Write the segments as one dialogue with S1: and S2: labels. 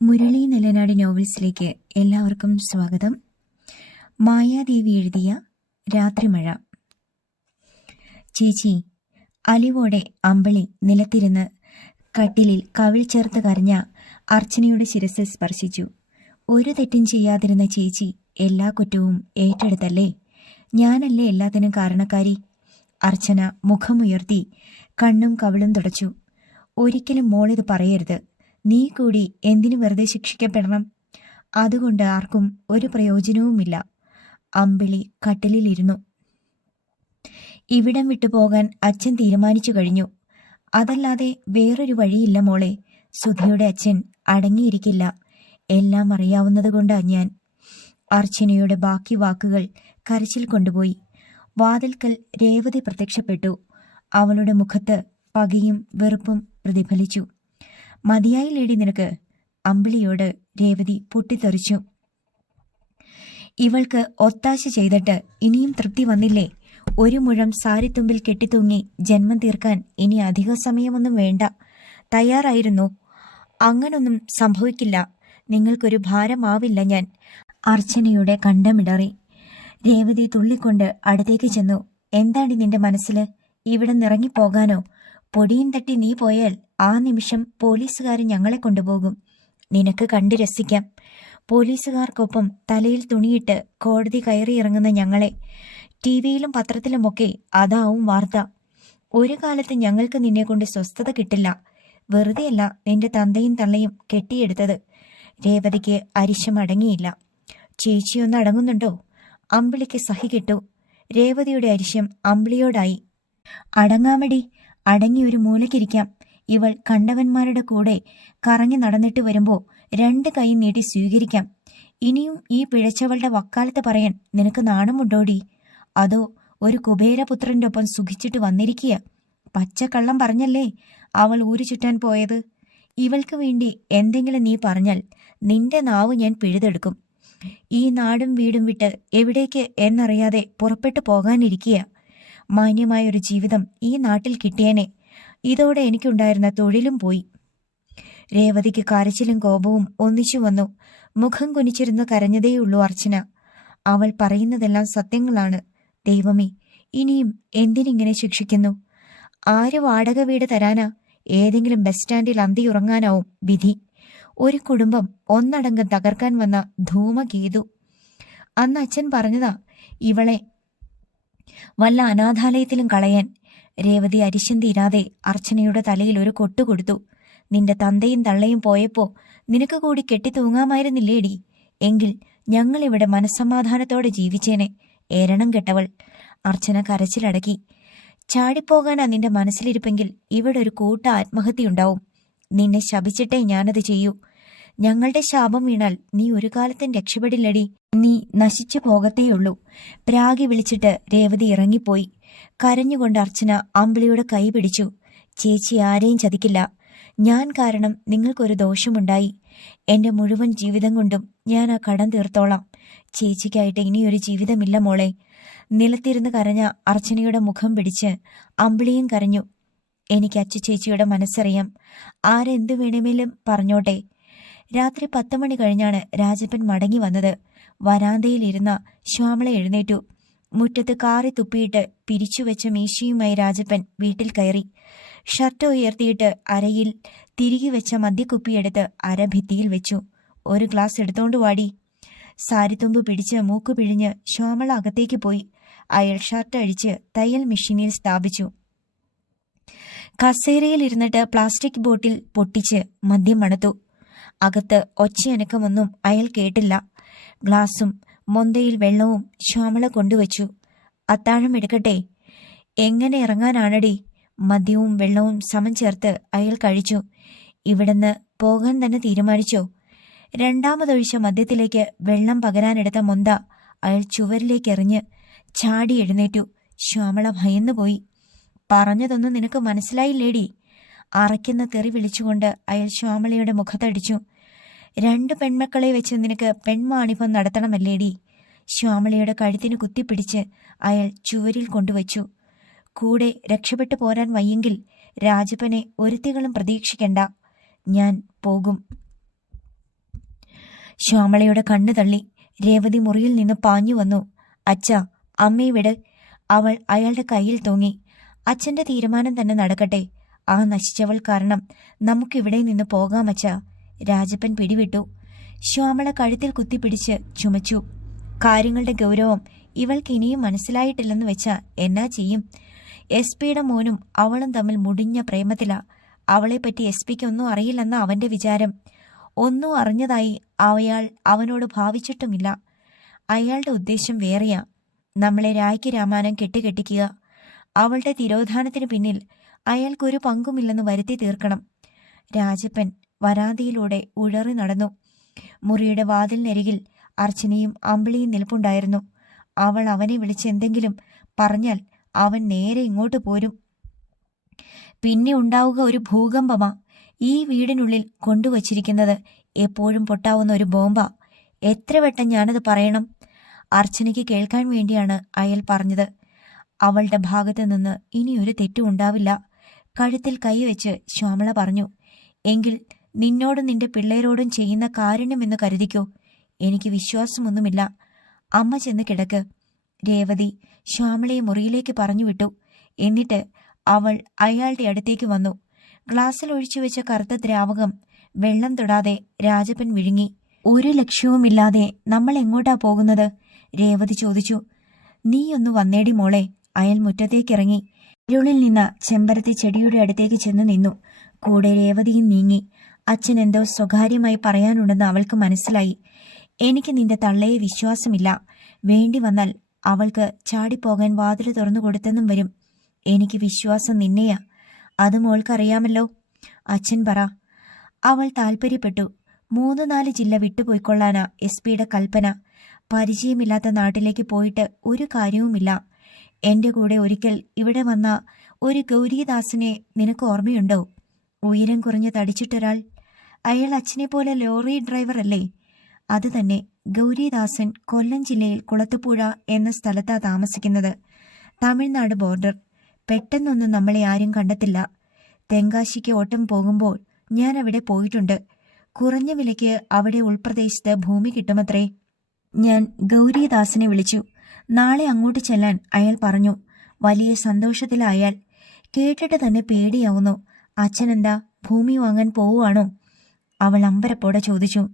S1: മുരളി നിലനാട് നോവൽസിലേക്ക് എല്ലാവർക്കും സ്വാഗതം. മായാദേവി എഴുതിയ രാത്രിമഴ. ചേച്ചി അലിവോടെ അമ്പിളി നിലത്തിരുന്ന് കട്ടിലിൽ കവിൾ ചേർത്ത് കരഞ്ഞ അർച്ചനയുടെ ശിരസ് സ്പർശിച്ചു. ഒരു തെറ്റും ചെയ്യാതിരുന്ന ചേച്ചി എല്ലാ കുറ്റവും ഏറ്റെടുത്തല്ലേ? ഞാനല്ലേ എല്ലാത്തിനും കാരണക്കാരി? അർച്ചന മുഖമുയർത്തി കണ്ണും കവിളും തുടച്ചു. ഒരിക്കലും മോളിത് പറയരുത്. നീ കൂടി എന്തിനു വെറുതെ ശിക്ഷിക്കപ്പെടണം? അതുകൊണ്ട് ആർക്കും ഒരു പ്രയോജനവുമില്ല. അമ്പിളി കട്ടിലിലിരുന്നു. ഇവിടം വിട്ടു പോകാൻ അച്ഛൻ തീരുമാനിച്ചു കഴിഞ്ഞു. അതല്ലാതെ വേറൊരു വഴിയില്ല മോളെ. സുധിയുടെ അച്ഛൻ അടങ്ങിയിരിക്കില്ല. എല്ലാം അറിയാവുന്നതുകൊണ്ടാ ഞാൻ. അർച്ചനയുടെ ബാക്കി വാക്കുകൾ കരച്ചിൽ കൊണ്ടുപോയി. വാതിൽക്കൽ രേവതി പ്രത്യക്ഷപ്പെട്ടു. അവളുടെ മുഖത്ത് പകയും വെറുപ്പും പ്രതിഫലിച്ചു. മതിയായി ലേടി നിനക്ക് അമ്പിളിയോട് രേവതി പൊട്ടിത്തെറിച്ചു. ഇവൾക്ക് ഒത്താശ ചെയ്തിട്ട് ഇനിയും തൃപ്തി വന്നില്ലേ? ഒരു മുഴം സാരിത്തുമ്പിൽ കെട്ടിത്തൂങ്ങി ജന്മം തീർക്കാൻ ഇനി അധിക സമയമൊന്നും വേണ്ട. തയ്യാറായിരുന്നു. അങ്ങനൊന്നും സംഭവിക്കില്ല. നിങ്ങൾക്കൊരു ഭാരമാവില്ല ഞാൻ. അർച്ചനയുടെ കണ്ടമിടറി. രേവതി തുള്ളിക്കൊണ്ട് അടുത്തേക്ക് ചെന്നു. എന്താണ് നിന്റെ മനസ്സിൽ ഇവിടെ നിറങ്ങിപ്പോകാനോ പൊടിയും തട്ടി നീ പോയാൽ ആ നിമിഷം പോലീസുകാർ ഞങ്ങളെ കൊണ്ടുപോകും. നിനക്ക് കണ്ട് രസിക്കാം. പോലീസുകാർക്കൊപ്പം തലയിൽ തുണിയിട്ട് കോടതി കയറിയിറങ്ങുന്ന ഞങ്ങളെ. ടി വിയിലും പത്രത്തിലുമൊക്കെ അതാവും വാർത്ത. ഒരു കാലത്ത് ഞങ്ങൾക്ക് നിന്നെ കൊണ്ട് സ്വസ്ഥത കിട്ടില്ല. വെറുതെയല്ല നിന്റെ തന്തയും തള്ളയും കെട്ടിയെടുത്തത്. രേവതിക്ക് അരിശം അടങ്ങിയില്ല. ചേച്ചിയൊന്ന് അടങ്ങുന്നുണ്ടോ? അമ്പിളിക്ക് സഹി കിട്ടു. രേവതിയുടെ അരിശം അമ്പിളിയോടായി. അടങ്ങാമടി. അടങ്ങി ഒരു മൂലക്കിരിക്കാം. ഇവൾ കണ്ടവന്മാരുടെ കൂടെ കറങ്ങി നടന്നിട്ട് വരുമ്പോൾ രണ്ട് കൈ നീട്ടി സ്വീകരിക്കാം. ഇനിയും ഈ പിഴച്ചവളുടെ വക്കാലത്ത് പറയാൻ നിനക്ക് നാണമുണ്ടോടി? അതോ ഒരു കുബേരപുത്രന്റെ ഒപ്പം സുഖിച്ചിട്ട് വന്നിരിക്കുക പച്ചക്കള്ളം പറഞ്ഞല്ലേ അവൾ ഊരു ചുറ്റാൻ പോയത്? ഇവൾക്ക് വേണ്ടി എന്തെങ്കിലും നീ പറഞ്ഞാൽ നിന്റെ നാവ് ഞാൻ പിഴുതെടുക്കും. ഈ നാടും വീടും വിട്ട് എവിടേക്ക് എന്നറിയാതെ പുറപ്പെട്ടു പോകാനിരിക്കുക മാന്യമായൊരു ജീവിതം ഈ നാട്ടിൽ കിട്ടിയേനെ. ഇതോടെ എനിക്കുണ്ടായിരുന്ന തൊഴിലും പോയി. രേവതിക്ക് കരച്ചിലും കോപവും ഒന്നിച്ചു വന്നു. മുഖം കുനിച്ചിരുന്ന് കരഞ്ഞതേയുള്ളൂ അർച്ചന. അവൾ പറയുന്നതെല്ലാം സത്യങ്ങളാണ്. ദൈവമേ ഇനിയും എന്തിനിങ്ങനെ ശിക്ഷിക്കുന്നു? ആര് വാടക വീട് തരാനാ? ഏതെങ്കിലും ബസ് സ്റ്റാൻഡിൽ അന്തിയുറങ്ങാനാവും വിധി. ഒരു കുടുംബം ഒന്നടങ്കം തകർക്കാൻ വന്ന ധൂമകേതു. അന്ന് അച്ഛൻ പറഞ്ഞതാ ഇവളെ വല്ല അനാഥാലയത്തിലും കളയാൻ രേവതി അരിശം തീരാതെ അർച്ചനയുടെ തലയിൽ ഒരു കൊട്ടു കൊടുത്തു. നിന്റെ തന്തയും തള്ളയും പോയപ്പോ നിനക്ക് കൂടി കെട്ടി തൂങ്ങാമായിരുന്നില്ലേടി എങ്കിൽ ഞങ്ങളിവിടെ മനസ്സമാധാനത്തോടെ ജീവിച്ചേനെ ഏരണം കെട്ടവൾ അർച്ചന കരച്ചിലടക്കി. ചാടിപ്പോകാനാ നിന്റെ മനസ്സിലിരിപ്പെങ്കിൽ ഇവിടെ ഒരു കൂട്ട ആത്മഹത്യയുണ്ടാവും. നിന്നെ ശപിച്ചിട്ടേ ഞാനത് ചെയ്യൂ. ഞങ്ങളുടെ ശാപം വീണാൽ നീ ഒരു കാലത്തും രക്ഷപ്പെടില്ലടി. നീ നശിച്ചു പോകത്തേയുള്ളൂ. പ്രാഗി വിളിച്ചിട്ട് രേവതി ഇറങ്ങിപ്പോയി. കരഞ്ഞുകൊണ്ട് അർച്ചന അമ്പിളിയുടെ കൈ പിടിച്ചു. ചേച്ചി ആരെയും ചതിക്കില്ല. ഞാൻ കാരണം നിങ്ങൾക്കൊരു ദോഷമുണ്ടായി. എന്റെ മുഴുവൻ ജീവിതം കൊണ്ടും ഞാൻ ആ കടം തീർത്തോളാം. ചേച്ചിക്കായിട്ട് ഇനിയൊരു ജീവിതമില്ല മോളെ. നിലത്തിരുന്ന് കരഞ്ഞ അർച്ചനയുടെ മുഖം പിടിച്ച് അമ്പിളിയും കരഞ്ഞു. എനിക്ക് അച്ചു ചേച്ചിയുടെ മനസ്സറിയാം. ആരെന്തു വേണമെങ്കിലും പറഞ്ഞോട്ടെ. രാത്രി പത്ത് മണി കഴിഞ്ഞാണ് രാജപ്പൻ മടങ്ങി വന്നത്. വരാന്തയിലിരുന്ന ശ്യാമള എഴുന്നേറ്റു. മുറ്റത്ത് കാറി തുപ്പിയിട്ട് പിരിച്ചുവെച്ച മീശയുമായി രാജപ്പൻ വീട്ടിൽ കയറി. ഷർട്ട് ഉയർത്തിയിട്ട് അരയിൽ തിരികെ വെച്ച മദ്യക്കുപ്പിയെടുത്ത് അര ഭിത്തിയിൽ വെച്ചു. ഒരു ഗ്ലാസ് എടുത്തോണ്ട് വാടി. സാരിത്തുമ്പ് പിടിച്ച് മൂക്ക് പിഴിഞ്ഞ് ശ്യാമള അകത്തേക്ക് പോയി. അയാൾ ഷർട്ട് അഴിച്ച് തയ്യൽ മെഷീനിൽ സ്ഥാപിച്ചു. കസേരയിൽ ഇരുന്നിട്ട് പ്ലാസ്റ്റിക് ബോട്ടിൽ പൊട്ടിച്ച് മദ്യം മണത്തു. അകത്ത് ഒച്ചയനക്കമൊന്നും അയാൾ കേട്ടില്ല. ഗ്ലാസും മൊന്തയിൽ വെള്ളവും ശ്യാമള കൊണ്ടുവച്ചു. അത്താഴം എടുക്കട്ടെ. എങ്ങനെ ഇറങ്ങാനാണടി? മദ്യവും വെള്ളവും സമം ചേർത്ത് അയാൾ കഴിച്ചു. ഇവിടുന്ന് പോകാൻ തന്നെ തീരുമാനിച്ചോ? രണ്ടാമതൊഴിച്ച മദ്യത്തിലേക്ക് വെള്ളം പകരാനെടുത്ത മൊന്ത അയാൾ ചുവരിലേക്ക് എറിഞ്ഞ് ചാടി എഴുന്നേറ്റു. ശ്യാമള ഭയന്നുപോയി. പറഞ്ഞതൊന്നും നിനക്ക് മനസ്സിലായില്ലേടി? അറയ്ക്കുന്ന തെറി വിളിച്ചുകൊണ്ട് അയാൾ ശ്യാമളയുടെ മുഖത്തടിച്ചു. രണ്ട് പെൺമക്കളെ വെച്ച് നിനക്ക് പെൺമാണിഭം നടത്തണമല്ലേടി? ശ്യാമളയുടെ കഴുത്തിന് കുത്തിപ്പിടിച്ച് അയാൾ ചുവരിൽ കൊണ്ടുവച്ചു. കൂടെ രക്ഷപ്പെട്ടു പോരാൻ വയ്യെങ്കിൽ രാജപ്പനെ ഒരുത്തികളും പ്രതീക്ഷിക്കണ്ട. ഞാൻ പോകും. ശ്യാമളയുടെ കണ്ണു തള്ളി രേവതി മുറിയിൽ നിന്ന് പാഞ്ഞു വന്നു. അച്ഛ അമ്മയെ വിട്. അവൾ അയാളുടെ കയ്യിൽ തൂങ്ങി. അച്ഛന്റെ തീരുമാനം തന്നെ നടക്കട്ടെ. ആ നശിച്ചവൾ കാരണം നമുക്കിവിടെ നിന്ന് പോകാമച്ച രാജപ്പൻ പിടിവിട്ടു. ശ്യാമള കഴുത്തിൽ കുത്തിപ്പിടിച്ച് ചുമച്ചു. കാര്യങ്ങളുടെ ഗൗരവം ഇവൾക്ക് ഇനിയും മനസ്സിലായിട്ടില്ലെന്ന് വെച്ചാ എന്നാ ചെയ്യും? എസ് പിയുടെ മോനും അവളും തമ്മിൽ മുടിഞ്ഞ പ്രേമത്തിലാ. അവളെപ്പറ്റി എസ് പിക്ക് ഒന്നും അറിയില്ലെന്ന അവന്റെ വിചാരം. ഒന്നും അറിഞ്ഞതായി അയാൾ അവനോട് ഭാവിച്ചിട്ടുമില്ല. അയാളുടെ ഉദ്ദേശം വേറെയാ. നമ്മളെ രായ്ക്ക് രാമാനം കെട്ടുകെട്ടിക്കുക അവളുടെ തിരോധാനത്തിന് പിന്നിൽ അയാൾക്കൊരു പങ്കുമില്ലെന്ന് വരുത്തി തീർക്കണം. രാജപ്പൻ വരാതിയിലൂടെ ഉഴറി നടന്നു. മുറിയുടെ വാതിലിനരികിൽ അർച്ചനയും അമ്പിളിയും നിൽപ്പുണ്ടായിരുന്നു. അവൾ അവനെ വിളിച്ച് എന്തെങ്കിലും പറഞ്ഞാൽ അവൻ നേരെ ഇങ്ങോട്ട് പോരും. പിന്നെ ഉണ്ടാവുക ഒരു ഭൂകമ്പമാ. ഈ വീടിനുള്ളിൽ കൊണ്ടുവച്ചിരിക്കുന്നത് എപ്പോഴും പൊട്ടാവുന്ന ഒരു ബോംബ. എത്ര വട്ടം ഞാനത് പറയണം? അർച്ചനയ്ക്ക് കേൾക്കാൻ വേണ്ടിയാണ് അയാൾ പറഞ്ഞത്. അവളുടെ ഭാഗത്ത് നിന്ന് ഇനിയൊരു തെറ്റും ഉണ്ടാവില്ല. കഴുത്തിൽ കൈവച്ച് ശ്യാമള പറഞ്ഞു എങ്കിൽ നിന്നോടും നിന്റെ പിള്ളേരോടും ചെയ്യുന്ന കാരുണ്യമെന്ന് കരുതിക്കോ? എനിക്ക് വിശ്വാസമൊന്നുമില്ല. അമ്മ ചെന്ന് കിടക്ക്. രേവതി ശ്യാമളയെ മുറിയിലേക്ക് പറഞ്ഞു വിട്ടു എന്നിട്ട് അവൾ അയാളുടെ അടുത്തേക്ക് വന്നു. ഗ്ലാസ്സിൽ ഒഴിച്ചു വെച്ച കറുത്ത ദ്രാവകം വെള്ളം തൊടാതെ രാജപ്പൻ വിഴുങ്ങി. ഒരു ലക്ഷ്യവുമില്ലാതെ നമ്മൾ എങ്ങോട്ടാ പോകുന്നത്? രേവതി ചോദിച്ചു. നീയൊന്നു വന്നേടി മോളെ. അയൽ മുറ്റത്തേക്കിറങ്ങി ഇരുളിൽ നിന്ന് ചെമ്പരത്തി ചെടിയുടെ അടുത്തേക്ക് ചെന്ന് നിന്നു. കൂടെ രേവതിയും നീങ്ങി. അച്ഛൻ എന്തോ സ്വകാര്യമായി പറയാനുണ്ടെന്ന് അവൾക്ക് മനസ്സിലായി. എനിക്ക് നിന്റെ തള്ളയെ വിശ്വാസമില്ല. വേണ്ടി വന്നാൽ അവൾക്ക് ചാടിപ്പോകാൻ വാതിൽ തുറന്നു കൊടുത്തെന്നും വരും. എനിക്ക് വിശ്വാസം നിന്നെയാ. അത് മോൾക്കറിയാമല്ലോ. അച്ഛൻ പറ. അവൾ താൽപ്പര്യപ്പെട്ടു മൂന്ന് നാല് ജില്ല വിട്ടുപോയിക്കൊള്ളാനാ എസ് പിയുടെ കൽപ്പന. പരിചയമില്ലാത്ത നാട്ടിലേക്ക് പോയിട്ട് ഒരു കാര്യവുമില്ല. എന്റെ കൂടെ ഒരിക്കൽ ഇവിടെ വന്ന ഒരു ഗൗരീദാസിനെ നിനക്ക് ഓർമ്മയുണ്ടോ? ഉയരം കുറഞ്ഞ് തടിച്ചിട്ടൊരാൾ അയാൾ അച്ഛനെ പോലെ ലോറി ഡ്രൈവർ അല്ലേ അത് തന്നെ ഗൗരീദാസൻ കൊല്ലം ജില്ലയിൽ കുളത്തുപുഴ എന്ന സ്ഥലത്താ താമസിക്കുന്നത്. തമിഴ്നാട് ബോർഡർ. പെട്ടെന്നൊന്നും നമ്മളെ ആരും കണ്ടെത്തില്ല. തെങ്കാശിക്ക് ഓട്ടം പോകുമ്പോൾ ഞാൻ അവിടെ പോയിട്ടുണ്ട്. കുറഞ്ഞ വിലയ്ക്ക് അവിടെ ഉൾപ്രദേശത്ത് ഭൂമി കിട്ടുമത്രേ? ഞാൻ ഗൗരീദാസിനെ വിളിച്ചു. നാളെ അങ്ങോട്ട് ചെല്ലാൻ അയാൾ പറഞ്ഞു. വലിയ സന്തോഷത്തിലായാൽ കേട്ടിട്ട് തന്നെ പേടിയാവുന്നു. അച്ഛനെന്താ ഭൂമി വാങ്ങാൻ പോവുകയാണോ? അവൾ അമ്പരപ്പോടെ ചോദിച്ചു.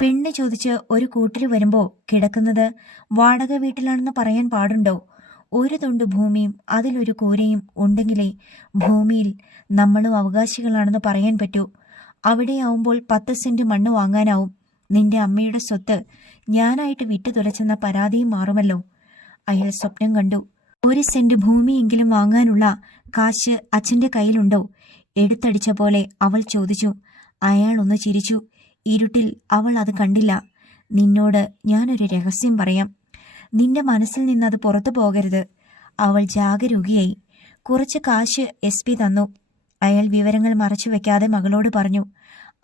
S1: പെണ്ണ് ചോദിച്ച് ഒരു കൂട്ടിൽ വരുമ്പോ കിടക്കുന്നത് വാടക വീട്ടിലാണെന്ന് പറയാൻ പാടുണ്ടോ? ഒരു തുണ്ട് ഭൂമിയും അതിലൊരു കൂരയും ഉണ്ടെങ്കിലേ ഭൂമിയിൽ നമ്മളും അവകാശികളാണെന്ന് പറയാൻ പറ്റൂ. അവിടെയാവുമ്പോൾ പത്ത് സെന്റ് മണ്ണ് വാങ്ങാനാവും. നിന്റെ അമ്മയുടെ സ്വത്ത് ഞാനായിട്ട് വിട്ടു തുലച്ചെന്ന പരാതിയും മാറുമല്ലോ. അയാൾ സ്വപ്നം കണ്ടു. ഒരു സെന്റ് ഭൂമിയെങ്കിലും വാങ്ങാനുള്ള കാശ് അച്ഛന്റെ കയ്യിലുണ്ടോ? എടുത്തടിച്ച പോലെ അവൾ ചോദിച്ചു. അയാൾ ഒന്ന് ചിരിച്ചു. ഇരുട്ടിൽ അവൾ അത് കണ്ടില്ല. നിന്നോട് ഞാനൊരു രഹസ്യം പറയാം. നിന്റെ മനസ്സിൽ നിന്നത് പുറത്തു പോകരുത്. അവൾ ജാഗരൂകിയായി. കുറച്ച് കാശ് എസ് പി തന്നു. അയാൾ വിവരങ്ങൾ മറച്ചു വെക്കാതെ മകളോട് പറഞ്ഞു.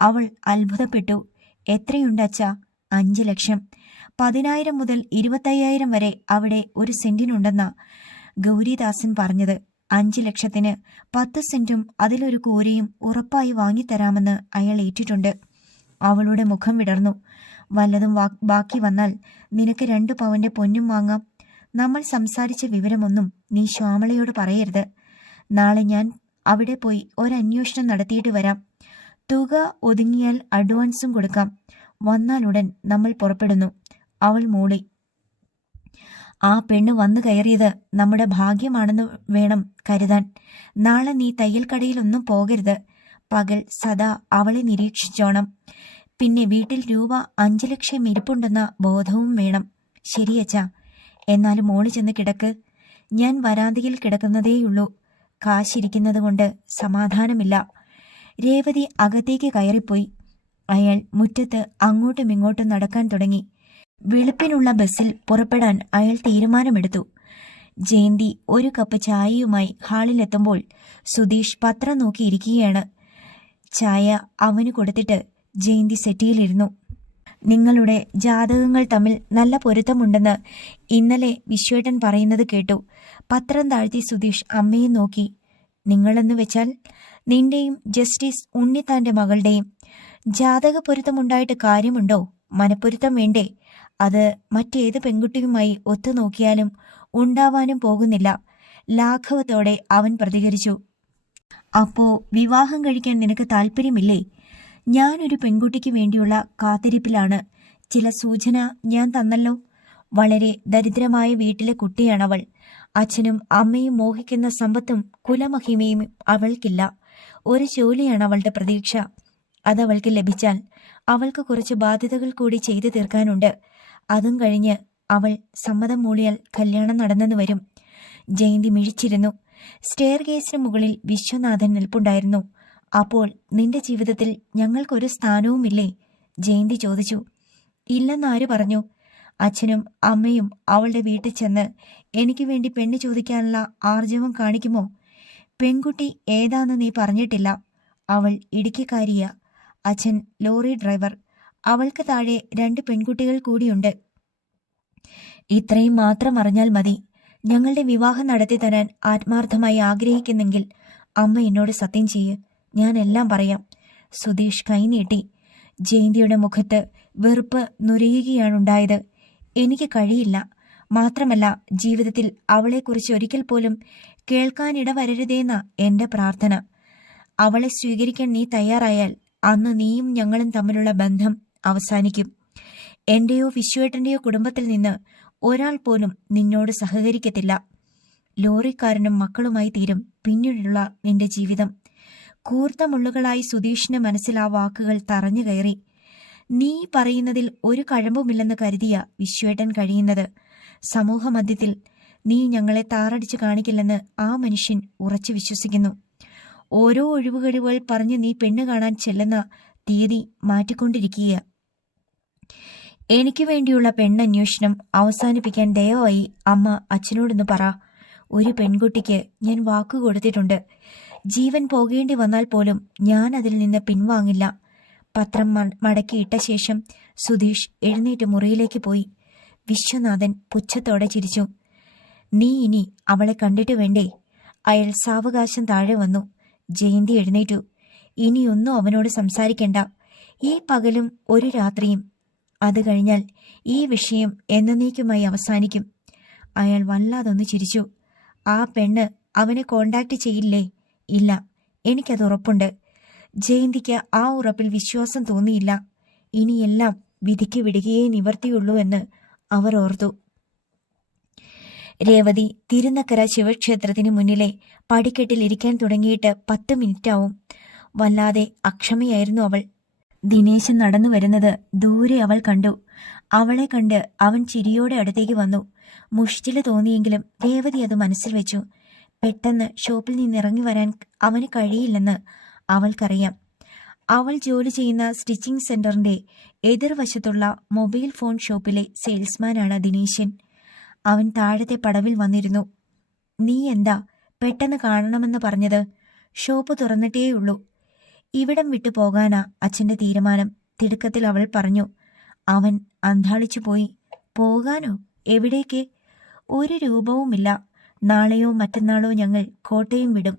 S1: അവൾ അത്ഭുതപ്പെട്ടു. എത്രയുണ്ട് അച്ഛാ? അഞ്ച് ലക്ഷം. പതിനായിരം മുതൽ ഇരുപത്തയ്യായിരം വരെ അവിടെ ഒരു സെന്റിനുണ്ടെന്ന ഗൗരിദാസൻ പറഞ്ഞത്. അഞ്ച് ലക്ഷത്തിന് പത്ത് സെന്റും അതിലൊരു കൂരയും ഉറപ്പായി വാങ്ങിത്തരാമെന്ന് അയാൾ ഏറ്റിട്ടുണ്ട്. അവളുടെ മുഖം വിടർന്നു. വല്ലതും ബാക്കി വന്നാൽ നിനക്ക് രണ്ടു പവന്റെ പൊന്നും വാങ്ങാം. നമ്മൾ സംസാരിച്ച വിവരമൊന്നും നീ ശ്യാമളയോട് പറയരുത്. നാളെ ഞാൻ അവിടെ പോയി ഒരന്വേഷണം നടത്തിയിട്ട് വരാം. തുക ഒതുങ്ങിയാൽ അഡ്വാൻസും കൊടുക്കാം. വന്നാലുടൻ നമ്മൾ പുറപ്പെടുന്നു. അവൾ മൂളി ആ പെണ്ണ് വന്നു കയറിയത് നമ്മുടെ ഭാഗ്യമാണെന്ന് വേണം കരുതാൻ. നാളെ നീ തയ്യൽക്കടയിലൊന്നും പോകരുത്. പകൽ സദാ അവളെ നിരീക്ഷിച്ചോണം. പിന്നെ വീട്ടിൽ രൂപ അഞ്ചു ലക്ഷം ഇരിപ്പുണ്ടെന്ന ബോധവും വേണം. ശരിയച്ചാ എന്നാലും മോളി ചെന്ന് കിടക്ക്. ഞാൻ വരാന്തയിൽ കിടക്കുന്നതേയുള്ളൂ. കാശിരിക്കുന്നത് കൊണ്ട് സമാധാനമില്ല. രേവതി അകത്തേക്ക് കയറിപ്പോയി. അയാൾ മുറ്റത്ത് അങ്ങോട്ടും ഇങ്ങോട്ടും നടക്കാൻ തുടങ്ങി. വെളുപ്പിനുള്ള ബസ്സിൽ പുറപ്പെടാൻ അയാൾ തീരുമാനമെടുത്തു. ജയന്തി ഒരു കപ്പ് ചായയുമായി ഹാളിലെത്തുമ്പോൾ സുധീഷ് പത്രം നോക്കിയിരിക്കുകയാണ്. ചായ അവന് കൊടുത്തിട്ട് ജയന്തി സെറ്റിയിലിരുന്നു. നിങ്ങളുടെ ജാതകങ്ങൾ തമ്മിൽ നല്ല പൊരുത്തമുണ്ടെന്ന് ഇന്നലെ വിശ്വേട്ടൻ പറയുന്നത് കേട്ടു. പത്രം താഴ്ത്തി സുധീഷ് അമ്മയെ നോക്കി. നിങ്ങളെന്ന് വെച്ചാൽ നിന്റെയും ജസ്റ്റിസ് ഉണ്ണിത്താന്റെ മകളുടെയും ജാതക പൊരുത്തമുണ്ടായിട്ട് കാര്യമുണ്ടോ? മനപ്പൊരുത്തം വേണ്ടേ? അത് മറ്റേത് പെൺകുട്ടിയുമായി ഒത്തു ഒത്തുനോക്കിയാലും ഉണ്ടാവാനും പോകുന്നില്ല. ലാഘവത്തോടെ അവൻ പ്രതികരിച്ചു. അപ്പോ വിവാഹം കഴിക്കാൻ നിനക്ക് താല്പര്യമില്ലേ? ഞാനൊരു പെൺകുട്ടിക്ക് വേണ്ടിയുള്ള കാത്തിരിപ്പിലാണ്. ചില സൂചന ഞാൻ തന്നല്ലോ. വളരെ ദരിദ്രമായ വീട്ടിലെ കുട്ടിയാണവൾ. അച്ഛനും അമ്മയും മോഹിക്കുന്ന സമ്പത്തും കുലമഹിമയും അവൾക്കില്ല. ഒരു ജോലിയാണ് അവളുടെ പ്രതീക്ഷ. അതവൾക്ക് ലഭിച്ചാൽ അവൾക്ക് കുറച്ച് ബാധ്യതകൾ കൂടി ചെയ്തു തീർക്കാനുണ്ട്. അതും കഴിഞ്ഞ് അവൾ സമ്മതം മൂളിയാൽ കല്യാണം നടന്നെന്ന് വരും. ജയന്തി മിഴിച്ചിരുന്നു. സ്റ്റെയർ കേസിന് മുകളിൽ വിശ്വനാഥൻ നിൽപ്പുണ്ടായിരുന്നു. അപ്പോൾ നിന്റെ ജീവിതത്തിൽ ഞങ്ങൾക്കൊരു സ്ഥാനവുമില്ലേ? ജയന്തി ചോദിച്ചു. ഇല്ലെന്നാര് പറഞ്ഞു? അച്ഛനും അമ്മയും അവളുടെ വീട്ടിൽ ചെന്ന് എനിക്ക് വേണ്ടി പെണ്ണ് ചോദിക്കാനുള്ള ആർജവം കാണിക്കുമോ? പെൺകുട്ടി ഏതാന്ന് നീ പറഞ്ഞിട്ടില്ല. അവൾ ഇടുക്കിക്കാരിയ. അച്ഛൻ ലോറി ഡ്രൈവർ. അവൾക്ക് താഴെ രണ്ട് പെൺകുട്ടികൾ കൂടിയുണ്ട്. ഇത്രയും മാത്രം അറിഞ്ഞാൽ മതി. ഞങ്ങളുടെ വിവാഹം നടത്തി തരാൻ ആത്മാർത്ഥമായി ആഗ്രഹിക്കുന്നെങ്കിൽ അമ്മ എന്നോട് സത്യം ചെയ്യ്. ഞാൻ എല്ലാം പറയാം. സുധീഷ് കൈനീട്ടി ജയന്തിയുടെ മുഖത്ത് വെറുപ്പ് നുരയുകയാണുണ്ടായത്. എനിക്ക് കഴിയില്ല. മാത്രമല്ല ജീവിതത്തിൽ അവളെക്കുറിച്ച് ഒരിക്കൽ പോലും കേൾക്കാനിടവരരുതേന്ന എന്റെ പ്രാർത്ഥന. അവളെ സ്വീകരിക്കാൻ നീ തയ്യാറായാൽ അന്ന് നീയും ഞങ്ങളും തമ്മിലുള്ള ബന്ധം അവസാനിക്കും. എന്റെയോ വിശ്വേട്ടന്റെയോ കുടുംബത്തിൽ നിന്ന് ഒരാൾ പോലും നിന്നോട് സഹകരിക്കത്തില്ല. ലോറിക്കാരനും മക്കളുമായി തീരും. പിന്നീടുള്ള നിന്റെ ജീവിതം. കൂർത്ത മുള്ളുകളായി സുധീഷിന്റെ മനസ്സിൽ ആ വാക്കുകൾ തറഞ്ഞു കയറി. നീ പറയുന്നതിൽ ഒരു കഴമ്പുമില്ലെന്ന് കരുതിയ വിശ്വേട്ടൻ കഴിയുന്നത്. സമൂഹമധ്യത്തിൽ നീ ഞങ്ങളെ താറടിച്ചു കാണിക്കില്ലെന്ന് ആ മനുഷ്യൻ ഉറച്ചു വിശ്വസിക്കുന്നു. ഓരോ ഒഴിവുകഴിവുകൾ പറഞ്ഞ് നീ പെണ്ണ് കാണാൻ ചെല്ലുന്ന തീയതി മാറ്റിക്കൊണ്ടിരിക്കുക എനിക്ക് വേണ്ടിയുള്ള പെണ്ണന്വേഷണം അവസാനിപ്പിക്കാൻ ദയവായി അമ്മ അച്ഛനോടൊന്ന് പറ. ഒരു പെൺകുട്ടിക്ക് ഞാൻ വാക്കു കൊടുത്തിട്ടുണ്ട്. ജീവൻ പോകേണ്ടി വന്നാൽ പോലും ഞാൻ അതിൽ നിന്ന് പിൻവാങ്ങില്ല. പത്രം മടക്കിയിട്ട ശേഷം സുധീഷ് എഴുന്നേറ്റ് മുറിയിലേക്ക് പോയി. വിശ്വനാഥൻ പുച്ഛത്തോടെ ചിരിച്ചു. നീ ഇനി അവളെ കണ്ടിട്ട് വേണ്ടേ അയാൾ സാവകാശം താഴെ വന്നു. ജയന്തി എഴുന്നേറ്റു. ഇനിയൊന്നും അവനോട് സംസാരിക്കണ്ട. ഈ പകലും ഒരു രാത്രിയും അത് കഴിഞ്ഞാൽ ഈ വിഷയം എന്നേക്കുമായി അവസാനിക്കും. അയാൾ വല്ലാതൊന്ന് ചിരിച്ചു. ആ പെണ്ണ് അവനെ കോണ്ടാക്ട് ചെയ്യില്ലേ? ഇല്ല. എനിക്കത് ഉറപ്പുണ്ട്. ജയന്തിക്ക് ആ ഉറപ്പിൽ വിശ്വാസം തോന്നിയില്ല. ഇനിയെല്ലാം വിധിക്ക് വിടുകയേ നിവർത്തിയുള്ളൂ എന്ന് അവർ ഓർത്തു. രേവതി തിരുനക്കര ശിവക്ഷേത്രത്തിന് മുന്നിലെ പടിക്കെട്ടിൽ ഇരിക്കാൻ തുടങ്ങിയിട്ട് പത്ത് മിനിറ്റാവും. വല്ലാതെ അക്ഷമയായിരുന്നു അവൾ. ദിനേശൻ നടന്നു വരുന്നത് ദൂരെ അവൾ കണ്ടു. അവളെ കണ്ട് അവൻ ചിരിയോടെ അടുത്തേക്ക് വന്നു. മുഷ്ടിൽ തോന്നിയെങ്കിലും രേവതി അത് മനസ്സിൽ വെച്ചു. പെട്ടെന്ന് ഷോപ്പിൽ നിന്ന് ഇറങ്ങി വരാൻ അവന് കഴിയില്ലെന്ന് അവൾക്കറിയാം. അവൾ ജോലി ചെയ്യുന്ന സ്റ്റിച്ചിങ് സെന്ററിന്റെ എതിർവശത്തുള്ള മൊബൈൽ ഫോൺ ഷോപ്പിലെ സെയിൽസ്മാനാണ് ദിനേശൻ. അവൻ താഴത്തെ പടവിൽ വന്നിരുന്നു. നീ എന്താ? പെട്ടെന്ന് കാണണമെന്ന് പറഞ്ഞത്? ഷോപ്പ് തുറന്നിട്ടേയുള്ളൂ. ഇവിടം വിട്ടു പോകാനാ അച്ഛന്റെ തീരുമാനം. തിടുക്കത്തിൽ അവൾ പറഞ്ഞു അവൻ അന്താളിച്ചു പോയി. പോകാനോ? എവിടേക്ക്? ഒരു രൂപവുമില്ല. നാളെയോ മറ്റന്നാളോ ഞങ്ങൾ കോട്ടയം വിടും.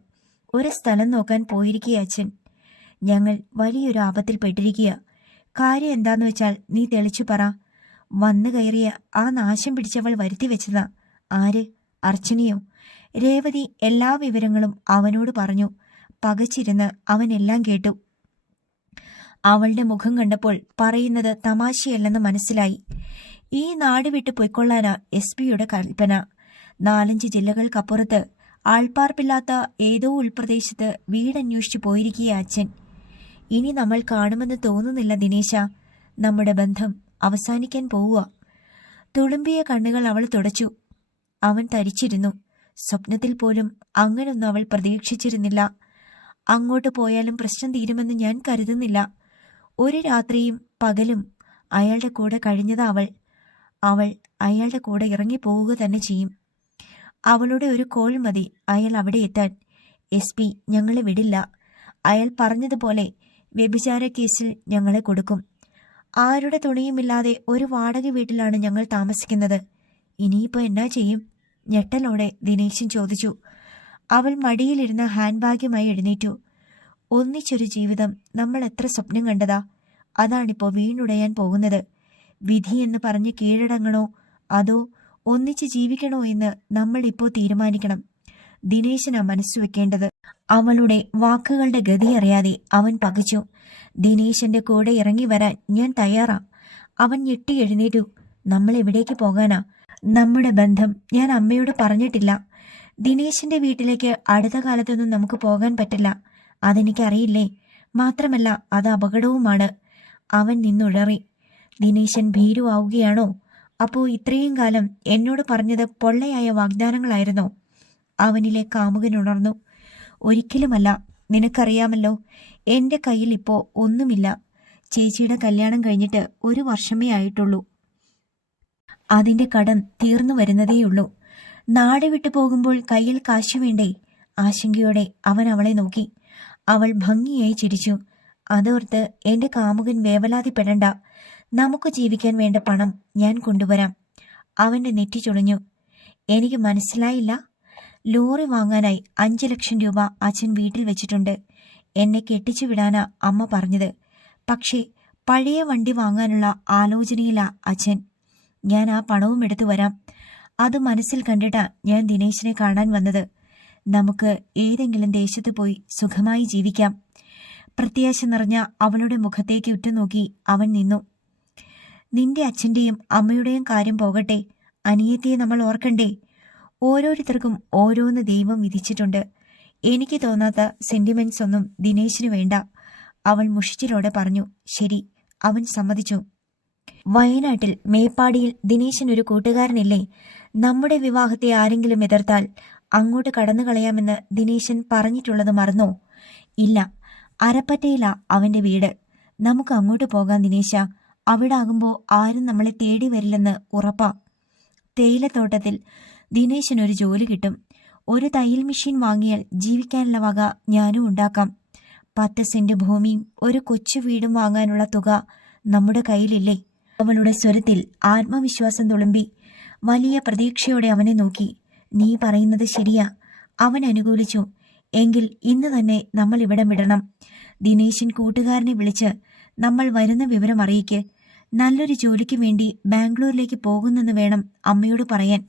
S1: ഒരു സ്ഥലം നോക്കാൻ പോയിരിക്കുക അച്ഛൻ. ഞങ്ങൾ വലിയൊരു ആപത്തിൽ പെട്ടിരിക്കുക കാര്യം എന്താന്ന് വെച്ചാൽ നീ തെളിച്ചു പറ. വന്നു കയറിയ ആ നാശം പിടിച്ചവൾ വരുത്തി വെച്ചതാ. ആര്? അർച്ചനയോ? രേവതി എല്ലാ വിവരങ്ങളും അവനോട് പറഞ്ഞു. പകച്ചിരുന്ന് അവനെല്ലാം കേട്ടു. അവളുടെ മുഖം കണ്ടപ്പോൾ പറയുന്നത് തമാശയല്ലെന്ന് മനസ്സിലായി. ഈ നാട് വിട്ട് പൊയ്ക്കൊള്ളാനാ എസ് പിയുടെ കൽപ്പന. നാലഞ്ച് ജില്ലകൾക്കപ്പുറത്ത് ആൾപ്പാർപ്പില്ലാത്ത ഏതോ ഉൾപ്രദേശത്ത് വീടന്വേഷിച്ചു പോയിരിക്കുക അച്ഛൻ. ഇനി നമ്മൾ കാണുമെന്ന് തോന്നുന്നില്ല ദിനേശ. നമ്മുടെ ബന്ധം അവസാനിക്കാൻ പോവുക. തുളുമ്പിയ കണ്ണുകൾ അവൾ തുടച്ചു. അവൻ തരിച്ചിരുന്നു. സ്വപ്നത്തിൽ പോലും അങ്ങനൊന്നും അവൾ പ്രതീക്ഷിച്ചിരുന്നില്ല. അങ്ങോട്ട് പോയാലും പ്രശ്നം തീരുമെന്ന് ഞാൻ കരുതുന്നില്ല. ഒരു രാത്രിയും പകലും അയാളുടെ കൂടെ കഴിഞ്ഞത് അവൾ. അവൾ അയാളുടെ കൂടെ ഇറങ്ങിപ്പോവുക തന്നെ ചെയ്യും. അവളുടെ ഒരു കോൾ മതി അയാൾ അവിടെ എത്താൻ. എസ് പി ഞങ്ങളെ വിടില്ല. അയാൾ പറഞ്ഞതുപോലെ വ്യഭിചാര കേസിൽ ഞങ്ങളെ കൊടുക്കും. ആരുടെ തുണിയുമില്ലാതെ ഒരു വാടക വീട്ടിലാണ് ഞങ്ങൾ താമസിക്കുന്നത്. ഇനിയിപ്പോൾ എന്നാ ചെയ്യും? ഞെട്ടലോടെ ദിനേശൻ ചോദിച്ചു. അവൾ മടിയിലിരുന്ന ഹാൻഡ് ബാഗുമായി എഴുന്നേറ്റു. ഒന്നിച്ചൊരു ജീവിതം നമ്മൾ എത്ര സ്വപ്നം കണ്ടതാ. അതാണിപ്പോ വീണുടയാൻ പോകുന്നത്. വിധി എന്ന് പറഞ്ഞ് കീഴടങ്ങണോ? അതോ ഒന്നിച്ച് ജീവിക്കണോ എന്ന് നമ്മൾ ഇപ്പോൾ തീരുമാനിക്കണം. ദിനേശനാ മനസ്സു വെക്കേണ്ടത്. അവളുടെ വാക്കുകളുടെ ഗതി അറിയാതെ അവൻ പകച്ചു. ദിനേശന്റെ കൂടെ ഇറങ്ങി വരാൻ ഞാൻ തയ്യാറാ. അവൻ ഞെട്ടി എഴുന്നേറ്റു. നമ്മൾ എവിടേക്ക് പോകാനാ? നമ്മുടെ ബന്ധം ഞാൻ അമ്മയോട് പറഞ്ഞിട്ടില്ല. ദിനേശന്റെ വീട്ടിലേക്ക് അടുത്ത കാലത്തൊന്നും നമുക്ക് പോകാൻ പറ്റില്ല. അതെനിക്കറിയില്ലേ? മാത്രമല്ല അത് അപകടവുമാണ്. അവൻ നിന്നുഴറി. ദിനേശൻ ഭീരുവാവുകയാണോ? അപ്പോ ഇത്രയും കാലം എന്നോട് പറഞ്ഞത് പൊള്ളയായ വാഗ്ദാനങ്ങളായിരുന്നോ. അവനിലെ കാമുകൻ ഉണർന്നു. ഒരിക്കലുമല്ല നിനക്കറിയാമല്ലോ എന്റെ കയ്യിൽ ഇപ്പോ ഒന്നുമില്ല. ചേച്ചിയുടെ കല്യാണം കഴിഞ്ഞിട്ട് ഒരു വർഷമേ ആയിട്ടുള്ളൂ. അതിന്റെ കടം തീർന്നു വരുന്നതേയുള്ളൂ. നാട് വിട്ടു പോകുമ്പോൾ കയ്യിൽ കാശ് വേണ്ടേ? ആശങ്കയോടെ അവൻ അവളെ നോക്കി. അവൾ ഭംഗിയായി ചിരിച്ചു. അതോർത്ത് എന്റെ കാമുകൻ വേവലാതിപ്പെടണ്ട. നമുക്ക് ജീവിക്കാൻ വേണ്ട പണം ഞാൻ കൊണ്ടുവരാം. അവന്റെ നെറ്റി ചുളിഞ്ഞു. എനിക്ക് മനസ്സിലായില്ല. ലോറി വാങ്ങാനായി അഞ്ചു ലക്ഷം രൂപ അച്ഛൻ വീട്ടിൽ വെച്ചിട്ടുണ്ട്. എന്നെ കെട്ടിച്ചു വിടാനാ അമ്മ പറഞ്ഞത്. പക്ഷേ പഴയ വണ്ടി വാങ്ങാനുള്ള ആലോചനയിലാ അച്ഛൻ. ഞാൻ ആ പണവും എടുത്തു വരാം. അത് മനസ്സിൽ കണ്ടിട്ടാ ഞാൻ ദിനേശിനെ കാണാൻ വന്നത്. നമുക്ക് ഏതെങ്കിലും ദേശത്ത് പോയി സുഖമായി ജീവിക്കാം. പ്രത്യാശ നിറഞ്ഞ അവളുടെ മുഖത്തേക്ക് ഉറ്റുനോക്കി അവൻ നിന്നു. നിന്റെ അച്ഛന്റെയും അമ്മയുടെയും കാര്യം പോകട്ടെ. അനിയത്തിയെ നമ്മൾ ഓർക്കണ്ടേ. ഓരോരുത്തർക്കും ഓരോന്ന് ദൈവം വിധിച്ചിട്ടുണ്ട്. എനിക്ക് തോന്നാത്ത സെന്റിമെന്റ്സ് ഒന്നും ദിനേശിന് വേണ്ട. അവൾ മുഷിച്ചിലോടെ പറഞ്ഞു. ശരി. അവൻ സമ്മതിച്ചു. വയനാട്ടിൽ മേപ്പാടിയിൽ ദിനേശൻ ഒരു കൂട്ടുകാരനില്ലേ? നമ്മുടെ വിവാഹത്തെ ആരെങ്കിലും എതിർത്താൽ അങ്ങോട്ട് കടന്നു കളയാമെന്ന് ദിനേശൻ പറഞ്ഞിട്ടുള്ളത് മറന്നോ? ഇല്ല. അരപ്പറ്റയിലാ അവന്റെ വീട്. നമുക്ക് അങ്ങോട്ട് പോകാം ദിനേശ. അവിടെ ആകുമ്പോൾ ആരും നമ്മളെ തേടി വരില്ലെന്ന് ഉറപ്പാ. തേയിലത്തോട്ടത്തിൽ ദിനേശൻ ഒരു ജോലി കിട്ടും. ഒരു തയ്യൽ മെഷീൻ വാങ്ങിയാൽ ജീവിക്കാനുള്ള വക ഞാനും ഉണ്ടാക്കാം. പത്ത് സെന്റ് ഭൂമിയും ഒരു കൊച്ചു വീടും വാങ്ങാനുള്ള തുക നമ്മുടെ കയ്യിലില്ലേ? അവളുടെ സ്വരത്തിൽ ആത്മവിശ്വാസം തുളുമ്പി വലിയ പ്രതീക്ഷയോടെ അവനെ നോക്കി. നീ പറയുന്നത് ശരിയാ. അവൻ അനുകൂലിച്ചു. എങ്കിൽ ഇന്ന് തന്നെ നമ്മൾ ഇവിടം വിടണം. ദിനേശൻ കൂട്ടുകാരനെ വിളിച്ച് നമ്മൾ വരുന്ന വിവരം അറിയിക്ക്. നല്ലൊരു ജോലിക്ക് വേണ്ടി ബാംഗ്ലൂരിലേക്ക് പോകുന്നെന്ന് വേണം അമ്മയോട് പറയാൻ.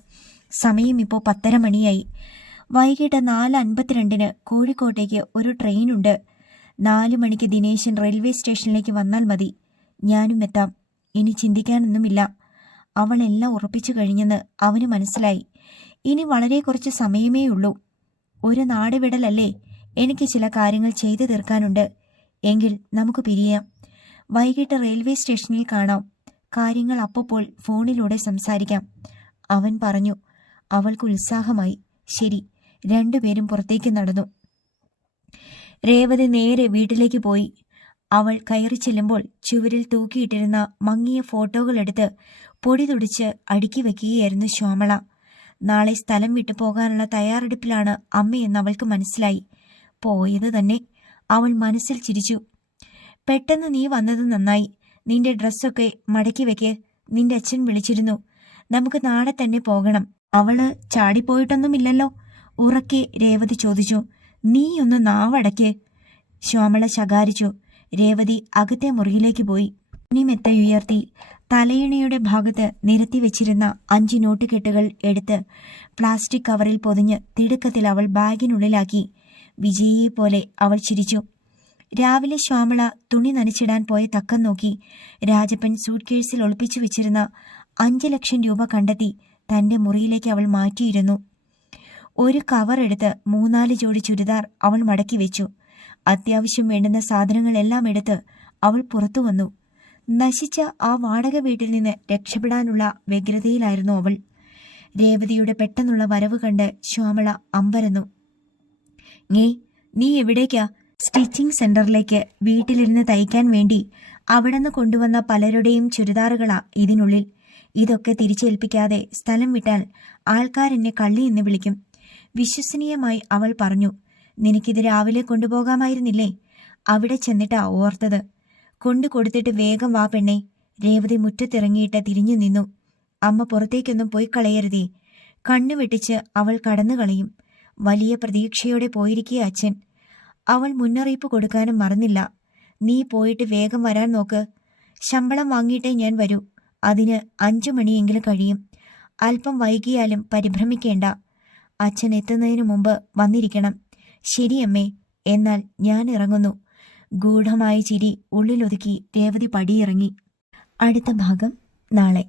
S1: സമയം ഇപ്പോൾ പത്തര മണിയായി. വൈകിട്ട് നാല് അൻപത്തിരണ്ടിന് കോഴിക്കോട്ടേക്ക് ഒരു ട്രെയിനുണ്ട്. നാലു മണിക്ക് ദിനേശൻ റെയിൽവേ സ്റ്റേഷനിലേക്ക് വന്നാൽ മതി. ഞാനും എത്താം. ഇനി ചിന്തിക്കാനൊന്നുമില്ല. അവൾ എല്ലാം ഉറപ്പിച്ചു കഴിഞ്ഞെന്ന് അവന് മനസ്സിലായി. ഇനി വളരെ കുറച്ച് സമയമേ ഉള്ളൂ ഒരു നാട് വിടലല്ലേ എനിക്ക് ചില കാര്യങ്ങൾ ചെയ്തു തീർക്കാനുണ്ട്. എങ്കിൽ നമുക്ക് പിരിയാം. വൈകിട്ട് റെയിൽവേ സ്റ്റേഷനിൽ കാണാം. കാര്യങ്ങൾ അപ്പോൾ ഫോണിലൂടെ സംസാരിക്കാം. അവൻ പറഞ്ഞു. അവൾക്ക് ഉത്സാഹമായി. ശരി രണ്ടുപേരും പുറത്തേക്ക് നടന്നു. രേവതി നേരെ വീട്ടിലേക്ക് പോയി. അവൾ കയറി ചെല്ലുമ്പോൾ ചുവരിൽ തൂക്കിയിട്ടിരുന്ന മങ്ങിയ ഫോട്ടോകളെടുത്ത് പൊടി തുടിച്ച് അടുക്കി വെക്കുകയായിരുന്നു ശ്യാമള. നാളെ സ്ഥലം വിട്ടു പോകാനുള്ള തയ്യാറെടുപ്പിലാണ് അമ്മയെന്ന് അവൾക്ക് മനസ്സിലായി. പോയത് തന്നെ അവൾ മനസ്സിൽ ചിരിച്ചു. പെട്ടെന്ന് നീ വന്നത് നന്നായി. നിന്റെ ഡ്രസ്സൊക്കെ മടക്കി വെക്ക്. നിന്റെ അച്ഛൻ വിളിച്ചിരുന്നു. നമുക്ക് നാളെ തന്നെ പോകണം. അവൾ ചാടിപ്പോയിട്ടൊന്നുമില്ലല്ലോ. ഉറക്കെ രേവതി ചോദിച്ചു. നീ ഒന്ന് നാവടക്ക്. ശ്യാമള ശകാരിച്ചു. രേവതി അകത്തെ മുറിയിലേക്ക് പോയി. മെത്തയുയർത്തി തലയിണയുടെ ഭാഗത്ത് നിരത്തി വെച്ചിരുന്ന അഞ്ച് നോട്ടുകെട്ടുകൾ എടുത്ത് പ്ലാസ്റ്റിക് കവറിൽ പൊതിഞ്ഞ് തിടുക്കത്തിൽ അവൾ ബാഗിനുള്ളിലാക്കി. വിജയിയെ പോലെ അവൾ ചിരിച്ചു. രാവിലെ ശ്യാമള തുണി നനച്ചിടാൻ പോയ തക്കം നോക്കി രാജപ്പൻ സൂട്ട് കേസിൽ ഒളിപ്പിച്ചു വെച്ചിരുന്ന അഞ്ച് ലക്ഷം രൂപ കണ്ടെത്തി തന്റെ മുറിയിലേക്ക് അവൾ മാറ്റിയിരുന്നു. ഒരു കവർ എടുത്ത് മൂന്നാൽ ജോഡി ചുരിദാർ അവൾ മടക്കി വെച്ചു. അത്യാവശ്യം വേണ്ടുന്ന സാധനങ്ങളെല്ലാം എടുത്ത് അവൾ പുറത്തു വന്നു. നശിച്ച ആ വാടക വീട്ടിൽ നിന്ന് രക്ഷപ്പെടാനുള്ള വ്യഗ്രതയിലായിരുന്നു അവൾ. രേവതിയുടെ പെട്ടെന്നുള്ള വരവ് കണ്ട് ശ്യാമള അമ്പരന്നു. നീ നീ എവിടേക്കാ? സ്റ്റിച്ചിങ് സെന്ററിലേക്ക് വീട്ടിലിരുന്ന് തയ്ക്കാൻ വേണ്ടി അവിടുന്ന് കൊണ്ടുവന്ന പലരുടെയും ചുരിദാറുകളാ ഇതിനുള്ളിൽ. ഇതൊക്കെ തിരിച്ചേൽപ്പിക്കാതെ സ്ഥലം വിട്ടാൽ ആൾക്കാരെന്നെ കള്ളി എന്ന് വിളിക്കും. വിശ്വസനീയമായി അവൾ പറഞ്ഞു. നിനക്കിത് രാവിലെ കൊണ്ടുപോകാമായിരുന്നില്ലേ? അവിടെ ചെന്നിട്ടാ ഓർത്തത്. കൊണ്ടു കൊടുത്തിട്ട് വേഗം വാ പെണ്ണെ. രേവതി മുറ്റത്തിറങ്ങിയിട്ട് തിരിഞ്ഞു നിന്നു. അമ്മ പുറത്തേക്കൊന്നും പോയി കളയരുതേ. കണ്ണു വെട്ടിച്ച് അവൾ കടന്നു കളയും. വലിയ പ്രതീക്ഷയോടെ പോയിരിക്കുക അച്ഛൻ. അവൾ മുന്നറിയിപ്പ് കൊടുക്കാനും മറന്നില്ല. നീ പോയിട്ട് വേഗം വരാൻ നോക്ക്. ശമ്പളം വാങ്ങിയിട്ടേ ഞാൻ വരൂ. അതിന് അഞ്ചു മണിയെങ്കിലും കഴിയും. അല്പം വൈകിയാലും പരിഭ്രമിക്കേണ്ട. അച്ഛൻ എത്തുന്നതിനു മുമ്പ് വന്നിരിക്കണം. ശരിയമ്മേ എന്നാൽ ഞാൻ ഇറങ്ങുന്നു. ഗൂഢമായ ചിരി ഉള്ളിലൊതുക്കി രേവതി പടിയിറങ്ങി. അടുത്ത ഭാഗം നാളെ.